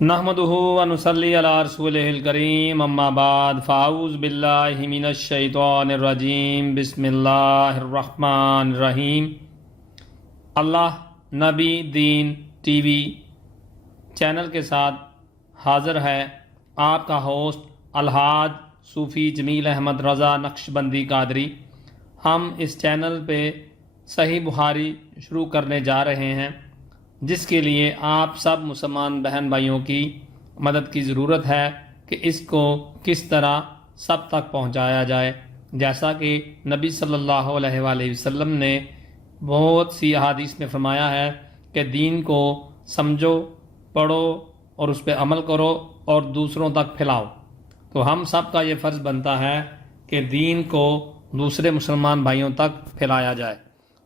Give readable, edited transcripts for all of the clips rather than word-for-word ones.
نحمدہ و نصلی علی رسولہ الکریم، اما بعد فاعوذ باللہ من الشیطان الرجیم، بسم اللہ الرحمن الرحیم۔ اللہ نبی دین ٹی وی چینل کے ساتھ حاضر ہے آپ کا ہوسٹ الحاج صوفی جمیل احمد رضا نقشبندی قادری۔ ہم اس چینل پہ صحیح بخاری شروع کرنے جا رہے ہیں، جس کے لیے آپ سب مسلمان بہن بھائیوں کی مدد کی ضرورت ہے کہ اس کو کس طرح سب تک پہنچایا جائے۔ جیسا کہ نبی صلی اللہ علیہ وآلہ وسلم نے بہت سی احادیث میں فرمایا ہے کہ دین کو سمجھو، پڑھو اور اس پہ عمل کرو اور دوسروں تک پھیلاؤ۔ تو ہم سب کا یہ فرض بنتا ہے کہ دین کو دوسرے مسلمان بھائیوں تک پھیلایا جائے،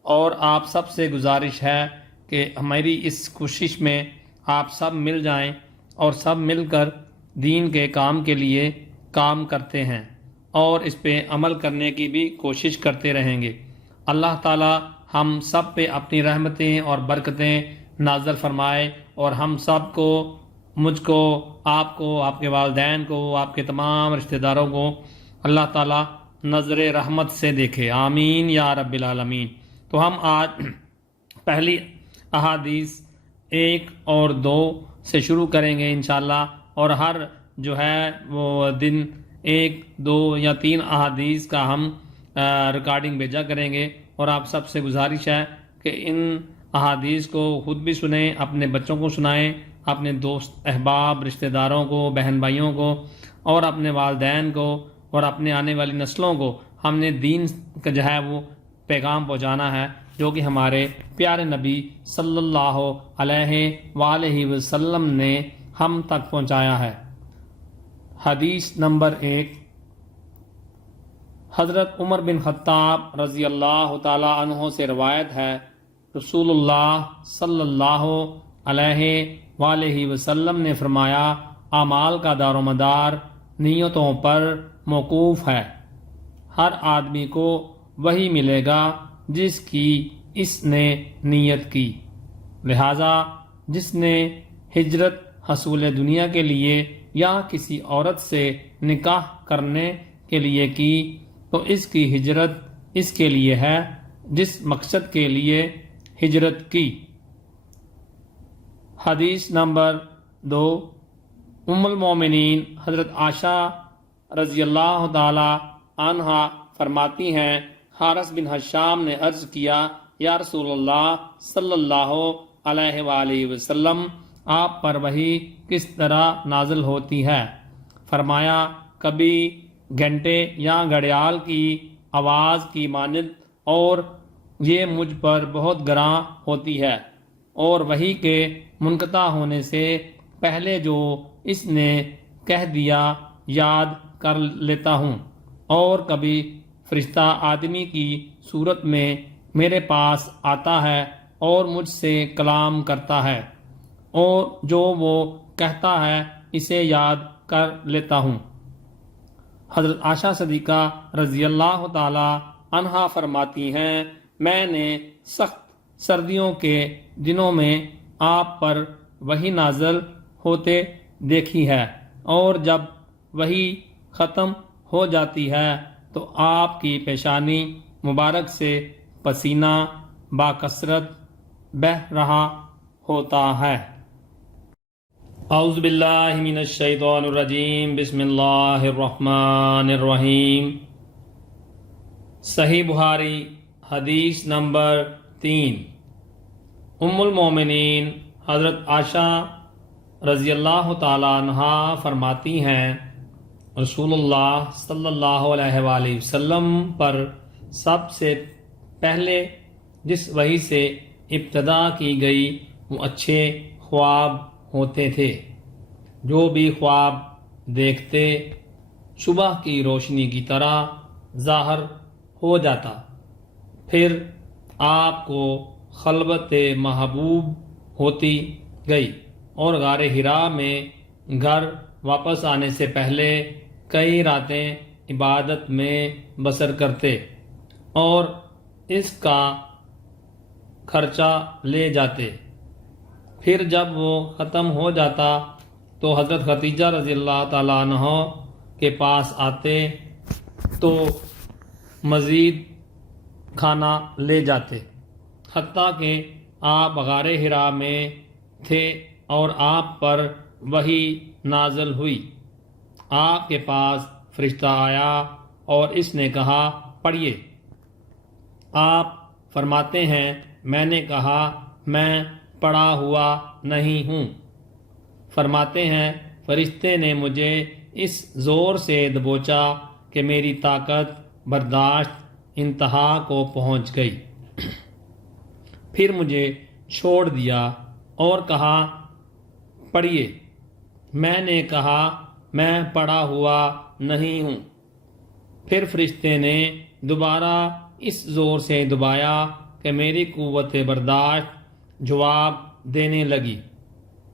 اور آپ سب سے گزارش ہے کہ ہماری اس کوشش میں آپ سب مل جائیں اور سب مل کر دین کے کام کے لیے کام کرتے ہیں اور اس پہ عمل کرنے کی بھی کوشش کرتے رہیں گے۔ اللہ تعالی ہم سب پہ اپنی رحمتیں اور برکتیں نازل فرمائے، اور ہم سب کو، مجھ کو، آپ کو، آپ کے والدین کو، آپ کے تمام رشتہ داروں کو اللہ تعالی نظر رحمت سے دیکھے، آمین یا رب العالمین۔ تو ہم آج پہلی احادیث 1 اور 2 سے شروع کریں گے انشاءاللہ، اور ہر جو ہے وہ دن 1، 2 یا 3 احادیث کا ہم ریکارڈنگ بھیجا کریں گے، اور آپ سب سے گزارش ہے کہ ان احادیث کو خود بھی سنیں، اپنے بچوں کو سنائیں، اپنے دوست احباب رشتہ داروں کو، بہن بھائیوں کو، اور اپنے والدین کو، اور اپنے آنے والی نسلوں کو ہم نے دین کا جو ہے وہ پیغام پہنچانا ہے جو کہ ہمارے پیارے نبی صلی اللہ علیہ وآلہ وسلم نے ہم تک پہنچایا ہے۔ حدیث نمبر 1، حضرت عمر بن خطاب رضی اللہ تعالی عنہ سے روایت ہے، رسول اللہ صلی اللہ علیہ وآلہ وسلم نے فرمایا، اعمال کا دار و مدار نیتوں پر موقوف ہے۔ ہر آدمی کو وہی ملے گا جس کی اس نے نیت کی، لہذا جس نے ہجرت حصول دنیا کے لیے یا کسی عورت سے نکاح کرنے کے لیے کی تو اس کی ہجرت اس کے لیے ہے جس مقصد کے لیے ہجرت کی۔ حدیث نمبر 2، ام المومنین حضرت عائشہ رضی اللہ تعالی عنہا فرماتی ہیں، حارث بن حشام نے عرض کیا، یا رسول اللہ صلی اللہ علیہ وآلہ وسلم، آپ پر وحی کس طرح نازل ہوتی ہے؟ فرمایا، کبھی گھنٹے یا گھڑیال کی آواز کی مانند، اور یہ مجھ پر بہت گراں ہوتی ہے، اور وحی کے منقطع ہونے سے پہلے جو اس نے کہہ دیا یاد کر لیتا ہوں، اور کبھی فرشتہ آدمی کی صورت میں میرے پاس آتا ہے اور مجھ سے کلام کرتا ہے، اور جو وہ کہتا ہے اسے یاد کر لیتا ہوں۔ حضرت عائشہ صدیقہ رضی اللہ تعالی عنہا فرماتی ہیں، میں نے سخت سردیوں کے دنوں میں آپ پر وحی نازل ہوتے دیکھی ہے، اور جب وحی ختم ہو جاتی ہے تو آپ کی پیشانی مبارک سے پسینہ باکثرت بہہ رہا ہوتا ہے۔ اعوذ باللہ من الشیطان الرجیم، بسم اللہ الرحمن الرحیم۔ صحیح بخاری حدیث نمبر 3، ام المومنین حضرت عائشہ رضی اللہ تعالی عنہا فرماتی ہیں، رسول اللہ صلی اللہ علیہ وآلہ وسلم پر سب سے پہلے جس وحی سے ابتدا کی گئی وہ اچھے خواب ہوتے تھے۔ جو بھی خواب دیکھتے صبح کی روشنی کی طرح ظاہر ہو جاتا۔ پھر آپ کو خلوت محبوب ہوتی گئی، اور غار حرا میں گھر واپس آنے سے پہلے کئی راتیں عبادت میں بسر کرتے اور اس کا خرچہ لے جاتے۔ پھر جب وہ ختم ہو جاتا تو حضرت خدیجہ رضی اللہ تعالیٰ عنہ کے پاس آتے تو مزید کھانا لے جاتے، حتیٰ کہ آپ غار حرا میں تھے اور آپ پر وحی نازل ہوئی۔ آپ کے پاس فرشتہ آیا اور اس نے کہا پڑھیے۔ آپ فرماتے ہیں میں نے کہا میں پڑھا ہوا نہیں ہوں۔ فرماتے ہیں فرشتے نے مجھے اس زور سے دبوچا کہ میری طاقت برداشت انتہا کو پہنچ گئی۔ پھر مجھے چھوڑ دیا اور کہا پڑھیے۔ میں نے کہا میں پڑھا ہوا نہیں ہوں۔ پھر فرشتے نے دوبارہ اس زور سے دبایا کہ میری قوت برداشت جواب دینے لگی۔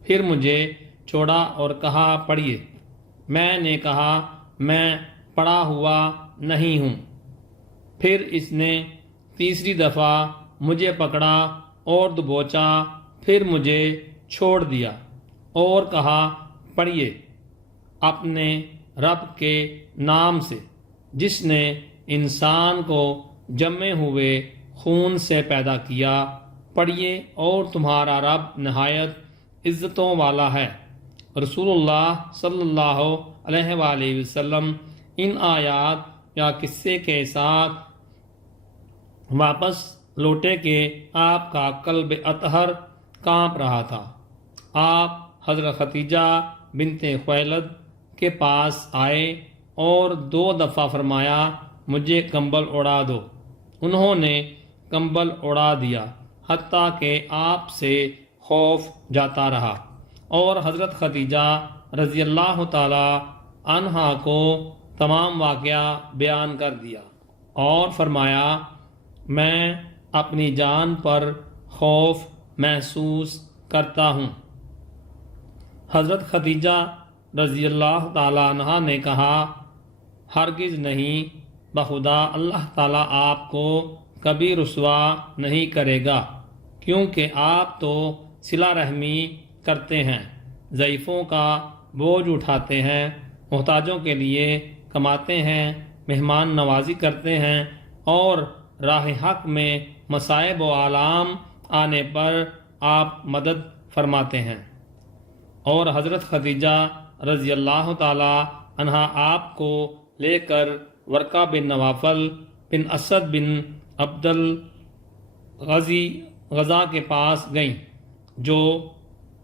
پھر مجھے چھوڑا اور کہا پڑھیے۔ میں نے کہا میں پڑھا ہوا نہیں ہوں۔ پھر اس نے تیسری دفعہ مجھے پکڑا اور دبوچا، پھر مجھے چھوڑ دیا اور کہا پڑھیے اپنے رب کے نام سے جس نے انسان کو جمے ہوئے خون سے پیدا کیا، پڑھیے اور تمہارا رب نہایت عزتوں والا ہے۔ رسول اللہ صلی اللہ علیہ وآلہ وسلم ان آیات یا قصے کے ساتھ واپس لوٹے کہ آپ کا قلب اطہر کانپ رہا تھا۔ آپ حضرت خدیجہ بنت خویلد کے پاس آئے اور 2 دفعہ فرمایا مجھے کمبل اڑا دو۔ انہوں نے کمبل اڑا دیا حتیٰ کہ آپ سے خوف جاتا رہا، اور حضرت خدیجہ رضی اللہ تعالی عنہا کو تمام واقعہ بیان کر دیا اور فرمایا میں اپنی جان پر خوف محسوس کرتا ہوں۔ حضرت خدیجہ رضی اللہ تعالی عنہا نے کہا ہرگز نہیں، بخدا اللہ تعالیٰ آپ کو کبھی رسوا نہیں کرے گا، کیونکہ آپ تو صلہ رحمی کرتے ہیں، ضعیفوں کا بوجھ اٹھاتے ہیں، محتاجوں کے لیے کماتے ہیں، مہمان نوازی کرتے ہیں، اور راہ حق میں مصائب و آلام آنے پر آپ مدد فرماتے ہیں۔ اور حضرت خدیجہ رضی اللہ تعالی عنہا آپ کو لے کر ورقہ بن نوافل بن اسد بن عبد غزا کے پاس گئیں، جو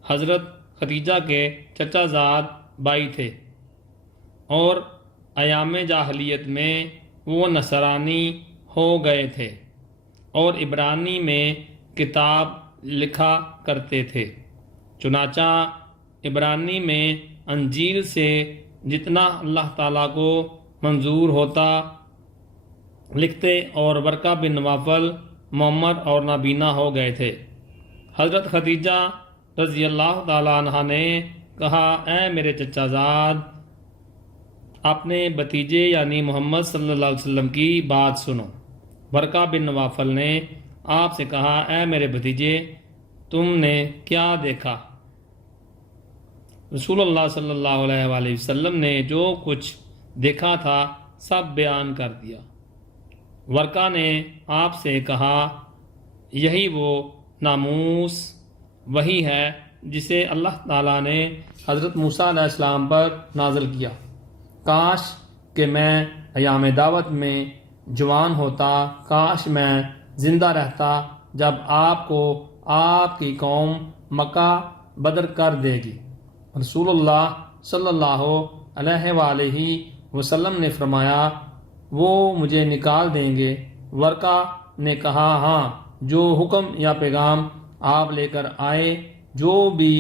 حضرت خدیجہ کے چچا زاد بھائی تھے، اور ایام جاہلیت میں وہ نصرانی ہو گئے تھے اور عبرانی میں کتاب لکھا کرتے تھے۔ چنانچہ عبرانی میں انجیل سے جتنا اللہ تعالیٰ کو منظور ہوتا لکھتے، اور ورقہ بن نوافل محمد اور نابینا ہو گئے تھے۔ حضرت خدیجہ رضی اللہ تعالیٰ عنہ نے کہا اے میرے چچا زاد، اپنے بھتیجے یعنی محمد صلی اللہ علیہ وسلم کی بات سنو۔ ورقہ بن نوافل نے آپ سے کہا اے میرے بھتیجے تم نے کیا دیکھا؟ رسول اللہ صلی اللہ علیہ وآلہ وسلم نے جو کچھ دیکھا تھا سب بیان کر دیا۔ ورقہ نے آپ سے کہا یہی وہ ناموس وہی ہے جسے اللہ تعالیٰ نے حضرت موسیٰ علیہ السلام پر نازل کیا۔ کاش کہ میں ایام دعوت میں جوان ہوتا، کاش میں زندہ رہتا جب آپ کو آپ کی قوم مکہ بدر کر دے گی۔ رسول اللہ صلی اللہ علیہ وآلہ وسلم نے فرمایا وہ مجھے نکال دیں گے۔ ورقہ نے کہا ہاں، جو حکم یا پیغام آپ لے کر آئے، جو بھی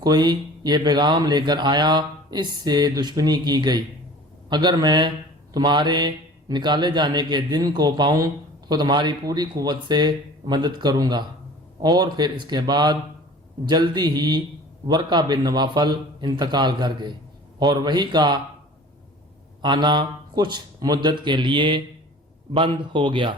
کوئی یہ پیغام لے کر آیا اس سے دشمنی کی گئی۔ اگر میں تمہارے نکالے جانے کے دن کو پاؤں تو تمہاری پوری قوت سے مدد کروں گا۔ اور پھر اس کے بعد جلدی ہی ورقہ بن نوافل انتقال کر گئے، اور وحی کا آنا کچھ مدت کے لیے بند ہو گیا۔